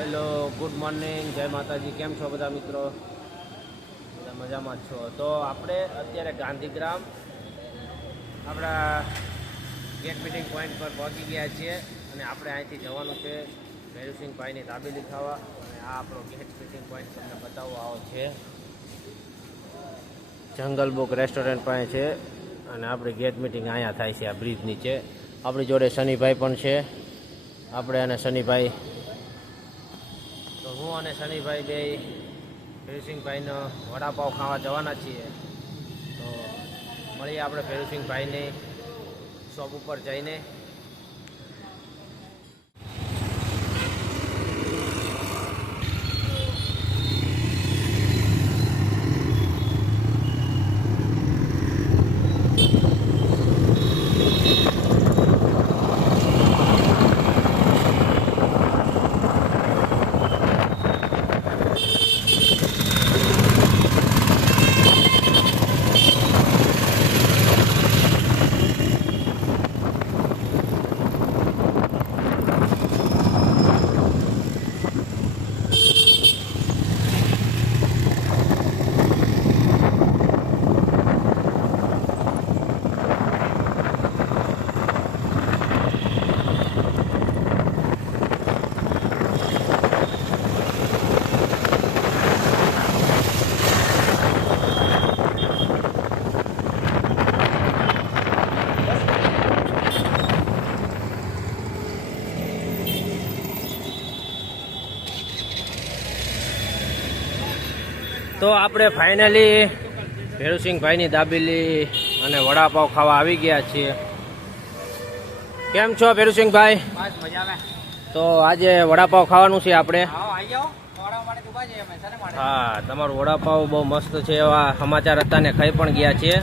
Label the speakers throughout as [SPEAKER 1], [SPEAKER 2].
[SPEAKER 1] Hello, good morning. જય માતાજી. કેમ છો બધા મિત્રો? બધા મજામાં છો. તો આપણે અત્યારે ગાંધીગ્રામ આપણા ગેટ મીટિંગ પોઈન્ટ પર પહોંચી ગયા છીએ અને આપણે અહીંથી જવાનું છે ભૈરવસિંહભાઈની દાબેલી ખાવા. અને આ આપણો ગેટ મીટિંગ પોઈન્ટ તમને બતાવવા આવો છે. જંગલ બુક રેસ્ટોરન્ટ પાસે છે અને આપણી ગેટ મીટિંગ અહીંયા થાય છે, આ બ્રિજ નીચે. આપણી જોડે શનિભાઈ પણ છે. આપણે અને શનિભાઈ હું અને શનિભાઈ બે ભેરુસિંહભાઈનો વડાપાવ ખાવા જવાના છીએ. તો મળીએ આપણે ભેરુસિંહભાઈની શોપ ઉપર જઈને. તો આપણે ફાઇનલી ભેરુસિંહભાઈની દાબેલી અને વડાપાવ ખાવા આવી ગયા છીએ. કેમ છો ભેરુસિંહભાઈ તો આજે વડાપાવ ખાવાનું છે આપણે. હા તમારું વડાપાવ બહુ મસ્ત છે એવા સમાચાર હતા ને ખાઈ પણ ગયા છીએ.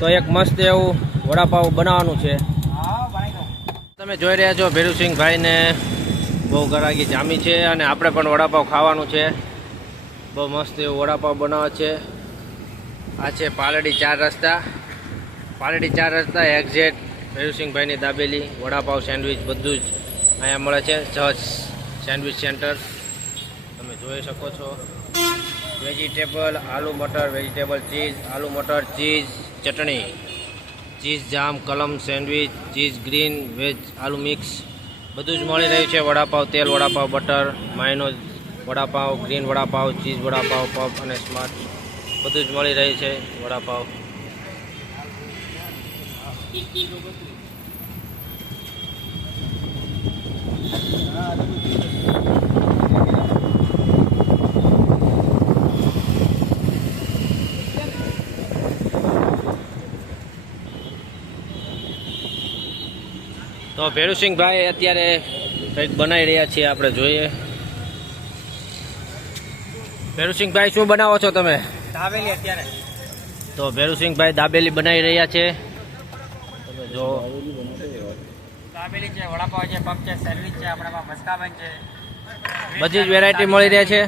[SPEAKER 1] તો એક મસ્ત એવું વડાપાવ બનાવવાનું છે. તમે જોઈ રહ્યા છો ભેરુસિંહભાઈને બહુ ગરાગી જામી છે અને આપણે પણ વડાપાવ ખાવાનું છે. બહુ મસ્ત એવું વડાપાવ બનાવે છે. આ છે પાલડી ચાર રસ્તા. પાલડી ચાર રસ્તા એક્ઝેટ ભૈરવસિંહભાઈની દાબેલી, વડાપાવ સેન્ડવિચ બધું જ અહીંયા મળે છે. જજ સેન્ડવિચ સેન્ટર તમે જોઈ શકો છો. Vegetable aloo matar vegetable cheese aloo matar cheese chutney. Cheese jam કલમ sandwich cheese green veg aloo mix બધું જ મળી રહ્યું છે. વડાપાવ, તેલ, vada pav butter માયનો vada pav, green vada pav, cheese vada pav, puff અને સ્માર્ટ બધું જ મળી રહે છે વડાપાવ. તો ભેરુસિંહભાઈ અત્યારે કંઈક બનાવી રહ્યા છીએ, આપણે જોઈએ. ભેરુસિંહભાઈ શું બનાવો છો તમે?
[SPEAKER 2] દાબેલી અત્યારે.
[SPEAKER 1] તો ભેરુસિંહભાઈ દાબેલી બનાવી રહ્યા છે. તમે જો.
[SPEAKER 2] દાબેલી છે વડાપાવ છે પપ છે સેન્ડવિચ છે આપણામાં ભસ્કાબન છે.
[SPEAKER 1] બધી જ વેરાયટી મળી રહે છે.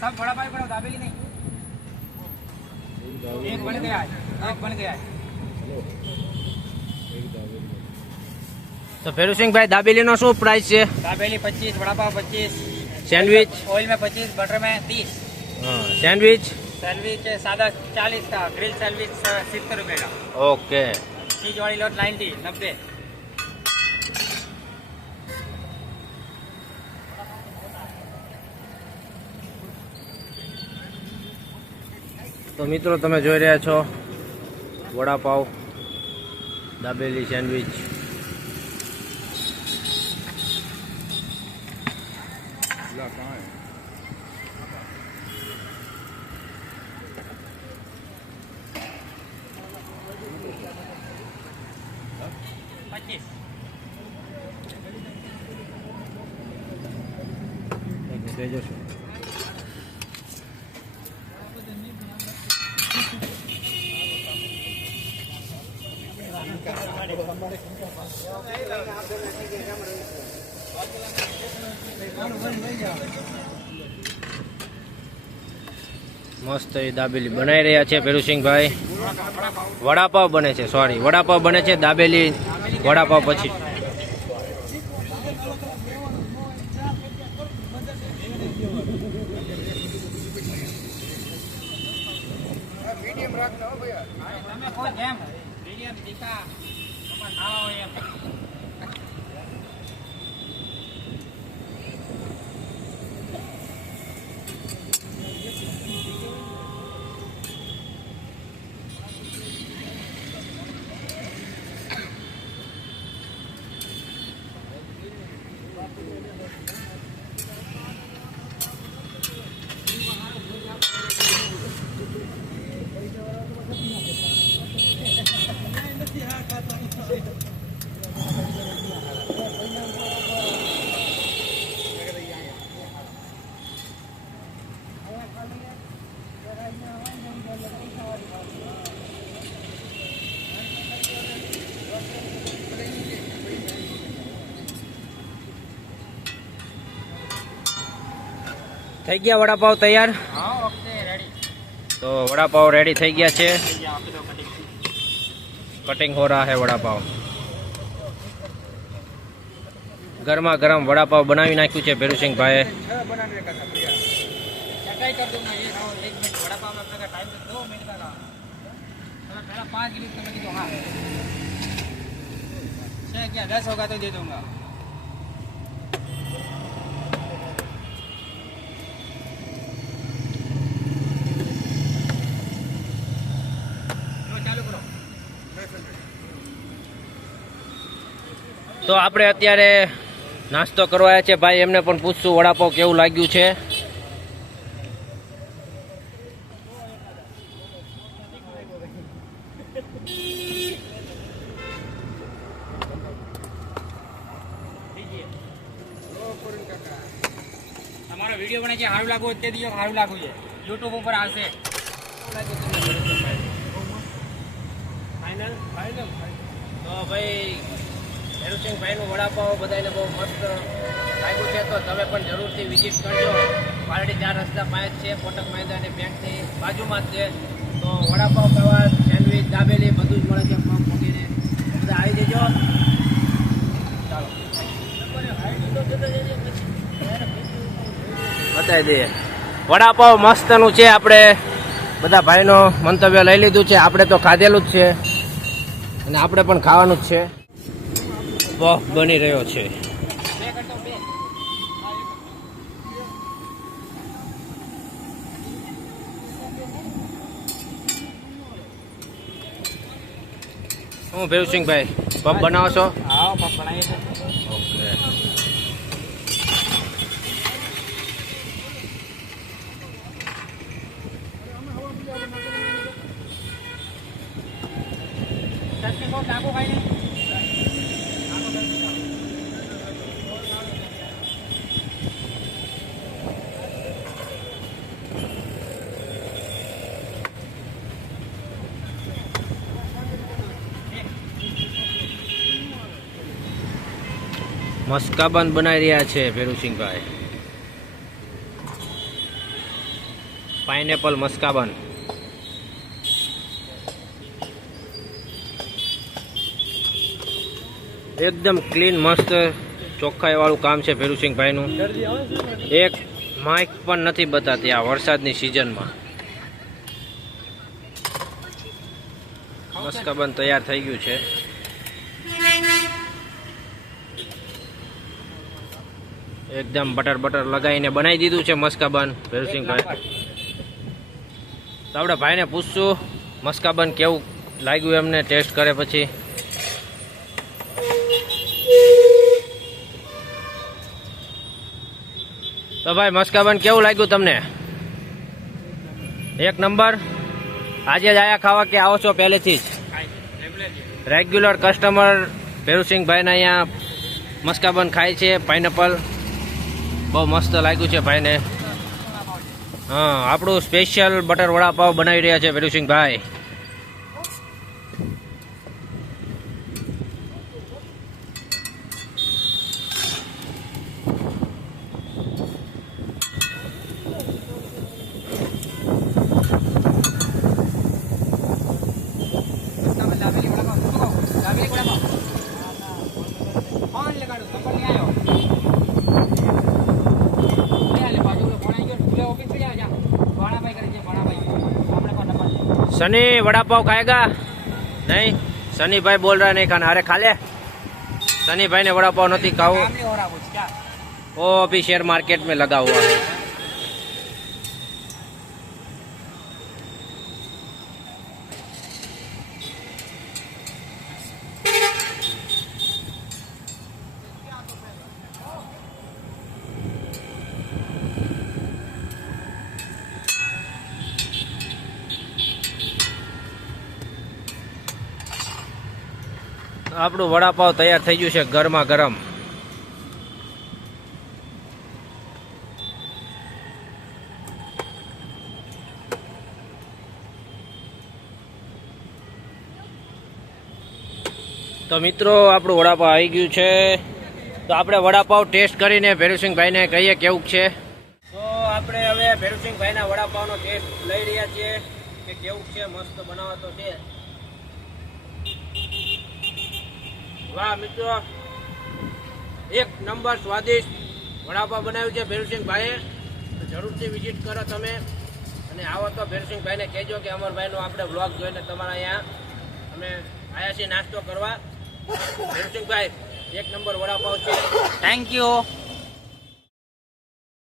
[SPEAKER 2] સબ વડાપાવ પણ દાબેલી નહીં. એક બન ગયા એક બન ગયા.
[SPEAKER 1] તો ભેરુસિંહભાઈ દાબેલીનો શું પ્રાઇસ છે?
[SPEAKER 2] દાબેલી પચીસ વડાપાવ પચીસ. पच्चीस
[SPEAKER 1] સેન્ડવિચ
[SPEAKER 2] ऑयल में पच्चीस बटर में तीस
[SPEAKER 1] હા સેન્ડવિચ
[SPEAKER 2] सैंडविच है सादा चालीस का ग्रिल सैंडविच सत्तर रुपये का
[SPEAKER 1] ઓકે
[SPEAKER 2] चीज वाली लोट नाइन्टी नब्बे
[SPEAKER 1] તો મિત્રો તમે જોઈ રહ્યા છો વડાપાવ દાબેલી સેન્ડવિચ બેજો જશે મસ્ત એ દાબેલી બનાવી રહ્યા છે ભેરુસિંહભાઈ. વડાપાવ બને છે સોરી વડાપાવ બને છે, દાબેલી વડાપાવ પછી.
[SPEAKER 2] તમે કોણ કેમ મીડિયમ તીખા તમારે ખાવા હોય એમ.
[SPEAKER 1] થઈ ગયા વડાપાવ તૈયાર
[SPEAKER 2] હા ઓકે રેડી
[SPEAKER 1] તો વડાપાવ રેડી થઈ ગયા છે
[SPEAKER 2] થઈ ગયા આપી દો કટિંગ
[SPEAKER 1] કટિંગ હો રહા હે વડાપાવ ગરમા ગરમ વડાપાવ બનાવી નાખ્યું છે ભેરુસિંહભાઈએ
[SPEAKER 2] चटाई कर दूंगा ये खाओ एक मिनट बड़ा पाव में अपने का टाइम तो दो मिनट का था थोड़ा पहला पाँच गिरी तो मैं तो हाँ छः क्या दस होगा तो दे दूंगा
[SPEAKER 1] તો આપણે અત્યારે નાસ્તો કરવા છે. ભાઈ એમને પણ પૂછશું વડાપાવ કેવું લાગ્યું છે.
[SPEAKER 2] તમારો વીડિયો બને છે સારું લાગુ તે દિયો સારું લાગુ છે. યુટ્યુબ ઉપર આવશે. ફાઇનલ ફાઇનલ
[SPEAKER 1] તો ભાઈ ભેરુસિંહભાઈનું વડાપાવ બધાને બહુ મસ્ત લાગ્યું છે, તો તમે પણ જરૂરથી વિઝિટ કરજો. પાલડી ચાર રસ્તા પાસે છે, કોટક મહેન્દ્રાની બેંકની બાજુમાં જ છે. તો વડાપાવ કરવા સેન્ડવીચ દાબેલી બધું જ મળે છે ફોર્મ મૂકીને. બધા આવી જજો. બતાવી દઈએ. વડાપાવ મસ્તનું છે આપણે. બધા ભાઈનો મંતવ્ય લઈ લીધું છે. આપણે તો ખાધેલું જ છે. અને આપણે પણ ખાવાનું જ છે. બફ બની રહ્યો છે.
[SPEAKER 2] બે કરતો બે
[SPEAKER 1] હું ભેવસિંહભાઈ પફ બનાવો છો
[SPEAKER 2] હા પપ બનાવીએ છે ચટણી બહુ
[SPEAKER 1] મસ્કાબન બનાવી રહ્યા છે ભેરુસિંહભાઈ. પાઇનેપલ મસ્કાબન એકદમ ક્લીન મસ્ત, ચોખ્ખાઈવાળું કામ છે ભેરુસિંહભાઈનું. એક માઇક પણ નથી બતાતી આ વરસાદની સિઝનમાં મસ્કાબન તૈયાર થઈ ગયું છે. એકદમ બટર બટર લગાવીને બનાવી દીધું છે મસ્કાબન. ભેરુસિંહભાઈ તો આપણે ભાઈને પૂછશું, મસ્કાબન કેવું લાગ્યું એમને? ટેસ્ટ કરે પછી. તો ભાઈ, મસ્કાબન કેવું લાગ્યું તમને? એક નંબર. આજે જ આયા ખાવા કે આવો છો પહેલેથી જ?
[SPEAKER 2] રેગ્યુલર
[SPEAKER 1] કસ્ટમર ભેરુસિંહભાઈના અહીંયા મસ્કાબન ખાય છે પાઇનેપલ બહુ મસ્ત લાગ્યું છે ભાઈને. હા આપણું સ્પેશિયલ બટર વડાપાવ બનાવી રહ્યા છે ભેરુસિંહભાઈ
[SPEAKER 2] તમે દાબેલી વડાપાવ શું કહો? દાબેલી વડાપાવ ફોન લગાડું નંબર નહીં આવ્યો
[SPEAKER 1] सनी वड़ा पाव खाएगा नहीं सनी भाई बोल रहा है नहीं खाना अरे खा ले सनी भाई ने वड़ा पाव नहीं खाओ
[SPEAKER 2] काम नहीं हो रहा कुछ क्या
[SPEAKER 1] वो अभी शेयर मार्केट में लगा हुआ है આપણું વડાપાવ તૈયાર થઈ ગયું છે ગરમા ગરમ. તો મિત્રો, આપણું વડાપાવ આવી ગયું છે. તો આપણે વડાપાવ ટેસ્ટ કરીને ભેરુસિંહભાઈને કહીએ કેવું છે. તો આપણે હવે ભેરુસિંહભાઈના વડાપાવનો ટેસ્ટ લઈ રહ્યા છીએ કે કેવું છે, મસ્ત બનાવતો છે. વાહ, મિત્રો. એક નંબર સ્વાદિષ્ટ વડાપાવ બનાવ્યું છે ભેરુસિંહભાઈએ. જરૂરથી વિઝિટ કરો તમે. અને આવો તો ભેરુસિંહભાઈને કહેજો કે અમરભાઈનો આપણે બ્લોગ જોઈને તમારા અહીંયા અમે આવ્યા છીએ નાસ્તો કરવા. ભેરુસિંહભાઈ, એક નંબર વડાપાવ છે.
[SPEAKER 2] Thank you